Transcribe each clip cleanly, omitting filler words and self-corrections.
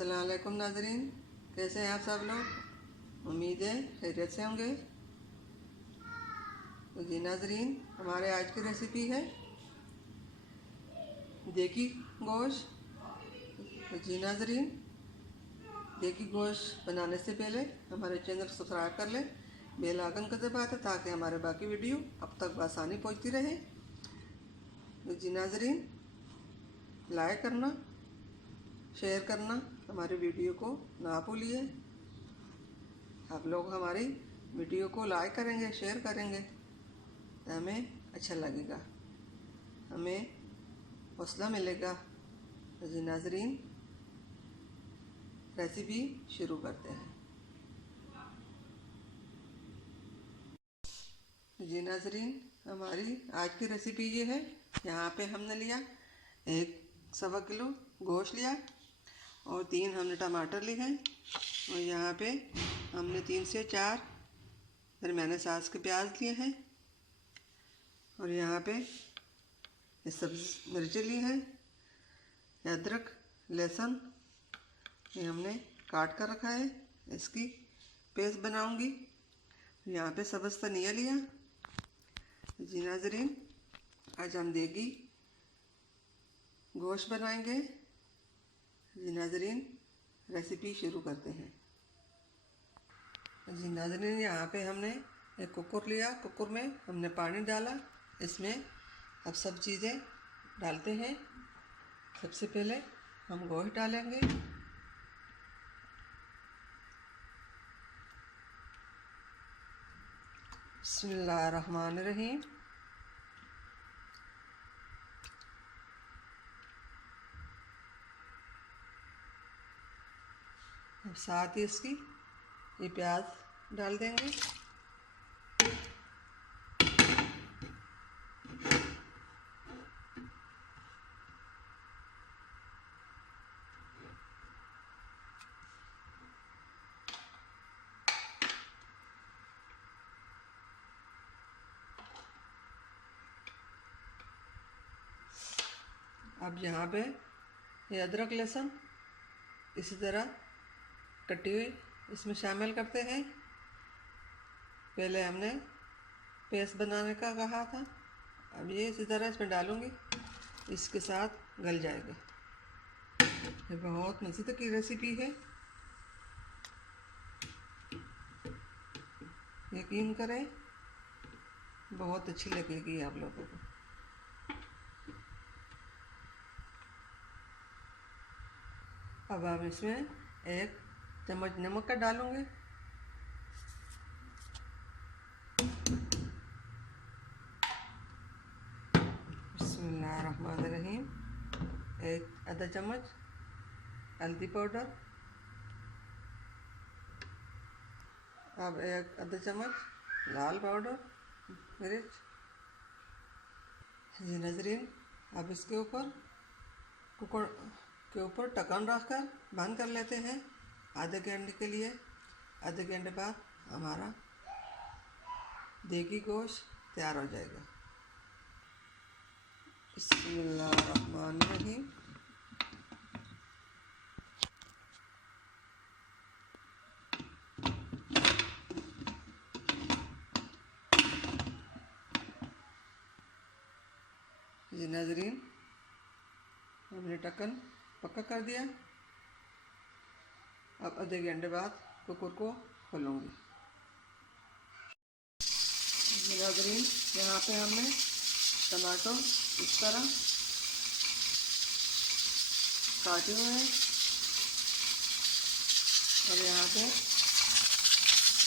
अस्सलाम वालेकुम नाज़रीन, कैसे हैं आप सब लोग। उम्मीद है खैरियत से होंगे। तो जी नाज़रीन, हमारे आज की रेसिपी है देगी गोश्त। तो जी नाज़रीन, देगी गोश्त बनाने से पहले हमारे चैनल को सब्सक्राइब कर लें, बेल आइकन को दबाएं ताकि हमारे बाकी वीडियो अब तक बआसानी पहुंचती रहे। तो जी नाज़रीन, लाइक करना, शेयर करना हमारी वीडियो को ना भूलिए। आप लोग हमारी वीडियो को लाइक करेंगे, शेयर करेंगे तो हमें अच्छा लगेगा, हमें हौसला मिलेगा। तो जी नाज़रीन, रेसिपी शुरू करते हैं। जी नाज़रीन, हमारी आज की रेसिपी ये है। यहाँ पे हमने लिया 1 किलो गोश्त लिया और 3 हमने टमाटर लिए हैं और यहाँ पे हमने 3 से 4 दरमियाने साइज के प्याज लिए हैं और यहाँ पे सब्ज़ मिर्ची ली हैं, अदरक लहसुन ये हमने काट कर रखा है, इसकी पेस्ट बनाऊंगी। यहाँ पे सब्ज़ धनिया लिया। जी नाज़रीन, आज हम देगी गोश्त बनाएंगे। जी नाज़रीन, रेसिपी शुरू करते हैं। जी नाज़रीन, यहाँ पे हमने एक कुकर लिया, कुकर में हमने पानी डाला, इसमें अब सब चीज़ें डालते हैं। सबसे पहले हम गोश्त डालेंगे। बिस्मिल्लाहिर्रहमानिर्रहीम। अब साथ ही इसकी ये प्याज डाल देंगे। अब यहाँ पे ये अदरक लहसुन इसी तरह कटी हुई इसमें शामिल करते हैं। पहले हमने पेस्ट बनाने का कहा था, अब ये इसी तरह इसमें डालूंगी, इसके साथ गल जाएगा। ये बहुत मज़े की रेसिपी है, यकीन करें बहुत अच्छी लगेगी आप लोगों को। अब हम इसमें 1 चम्मच नमक का डालूंगी। बिस्मिल्लाहिर्रहमानिर्रहीम। 1 आधा चम्मच हल्दी पाउडर। अब 1 आधा चम्मच लाल पाउडर मिर्च। जी नाज़रीन, अब इसके ऊपर कुकर के ऊपर ढक्कन रखकर बंद कर लेते हैं आधे घंटे के लिए। आधे घंटे बाद हमारा देगी गोश्त तैयार हो जाएगा। बिस्मिल्लाहिर्रहमानिर्रहीम। जी नाज़रीन, हमने ढक्कन पक्का कर दिया। अब आधे घंटे बाद कुकर को खोलूँगी। नाज़रीन, यहाँ पे हमने टमाटो इस तरह काटे हुए हैं और यहाँ पे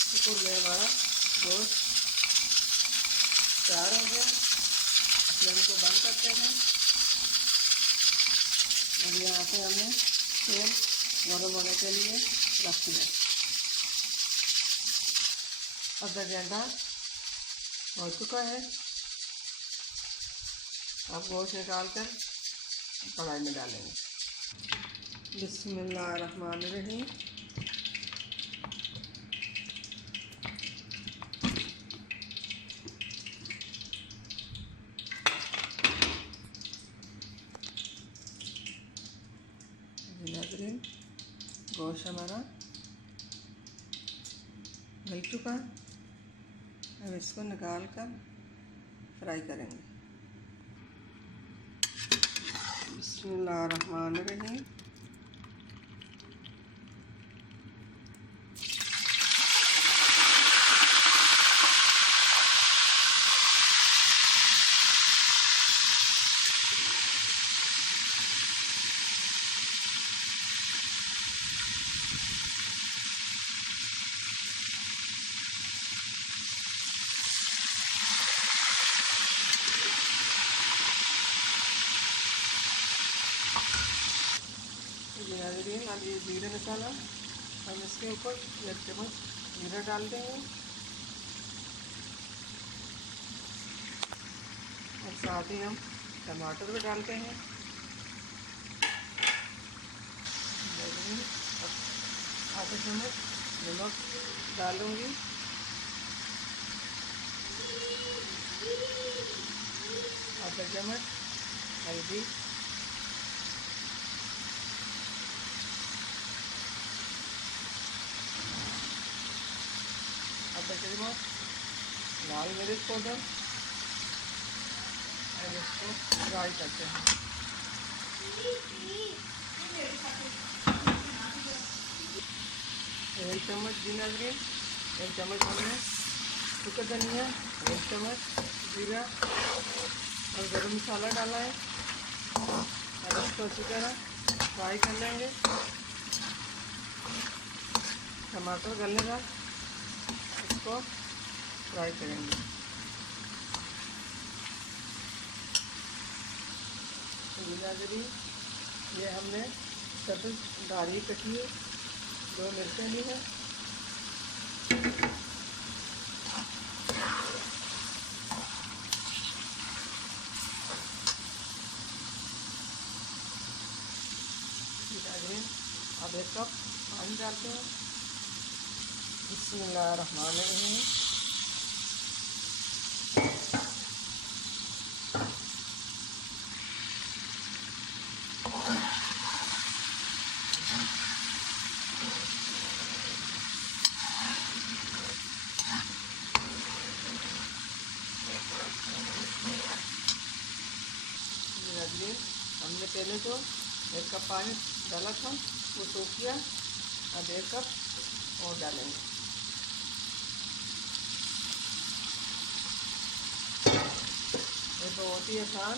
कुकर में हमारा गोश्त तैयार हो गया। फ्लेम को बंद करते हैं और यहाँ पे हमने तेल गर्म होने के लिए रख दिया। आधा घंटा हो चुका है। अब गोश्त निकाल कर कढ़ाई में डालेंगे। बिस्मिल्लाहिर्रहमानिर्रहीम। नाज़रीन, गोश्त हमारा गल चुका। अब इसको निकाल कर फ्राई करेंगे। बिस्मिल्लाहिर्रहमानिर्रहीम। नाज़रीन, अब ये जीरा मसाला हम इसके ऊपर 1 चम्मच जीरा डाल देंगे और साथ ही हम टमाटर भी डालते हैं। आधा चम्मच नमक डालूंगी, आधा चम्मच हल्दी, आधा चम्मच लाल मिर्च पाउडर। और इसको फ्राई करते हैं। 1 चम्मच नाज़रीन, 1 चम्मच हमने सूखा धनिया, 1 चम्मच जीरा और गरम मसाला डाला है। और इसको अच्छी तरह फ्राई कर लेंगे। टमाटर गलने का इसको फ्राई करेंगे। नाज़रीन, ये हमने सब्ज़ बारीक कटी है, 2 मिर्चें ली हैं। नाज़रीन, अब 1 कप पानी डालते हैं। बिस्मिल्लाहिर्रहमानिर्रहीम। नाज़रीन, हमने पहले जो 1 कप पानी डाला था वो सूख गया। अब 1 कप और डालेंगे। ये बहुत ही आसान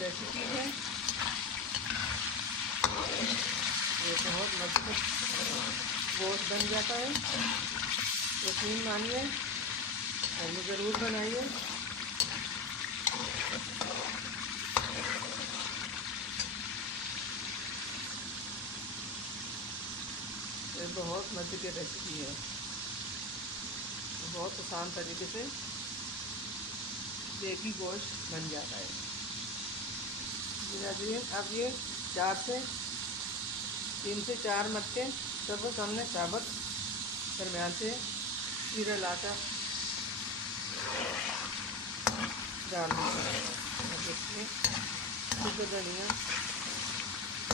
रेसिपी है। ये बहुत मज़ेदार गोश्त बन जाता है। यकीन मानिए, हमें ज़रूर बनाइए। ये बहुत मज़े की रेसिपी है। बहुत आसान तरीके से देसी गोश्त बन जाता है। नाज़रीन, अब ये 3 से 4 मक्के सब हमने साबुत दरमियान से चीरा लाकर डाल दिया। अब इसमें सूखा धनिया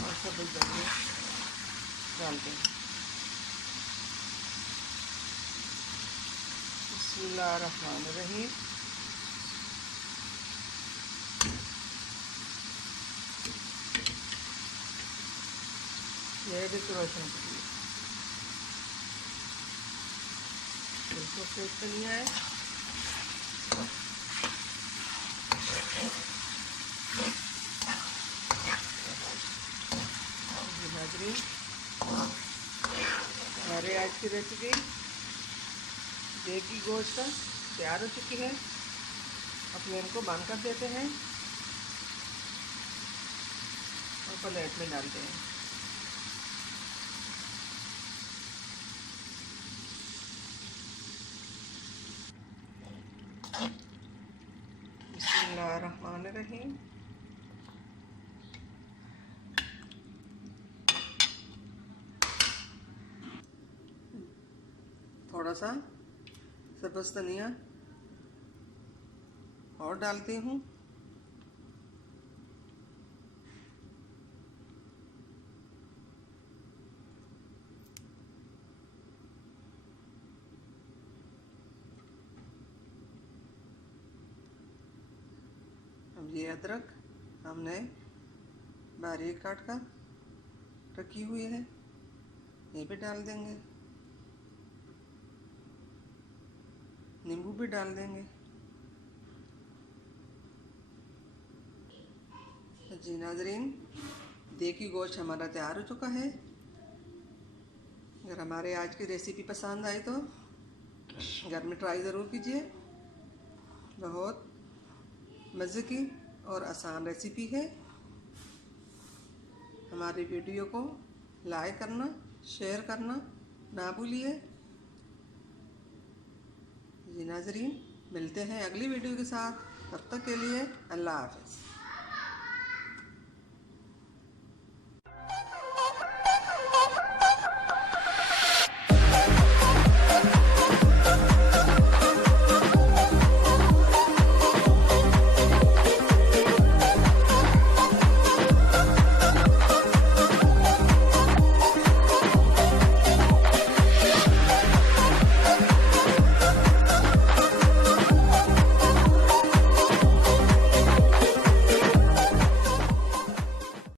और सब्ज़ धनिया डालते हैं। बिस्मिल्लाहिर्रहमानिर्रहीम। यह डेकोरेशन के लिए बिल्कुल फ्रेश धनिया है। नाज़रीन, हमारे आज की रेसिपी देसी गोश्त का तैयार हो चुकी है। अब फ्लेम को बंद कर देते हैं और प्लेट में डालते हैं। बिस्मिल्लाहिर्रहमानिर्रहीम। थोड़ा सा सब्ज़ धनिया और डालती हूँ। ये अदरक हमने बारीक काट कर रखी हुई है, ये भी डाल देंगे। नींबू भी डाल देंगे। जी नाज़रीन, देखिए गोश्त हमारा तैयार हो चुका है। अगर हमारे आज की रेसिपी पसंद आई तो घर में ट्राई ज़रूर कीजिए। बहुत मज़े की और आसान रेसिपी है। हमारी वीडियो को लाइक करना, शेयर करना ना भूलिए। जी नाज़रीन, मिलते हैं अगली वीडियो के साथ। तब तक के लिए अल्लाह हाफ़िज़।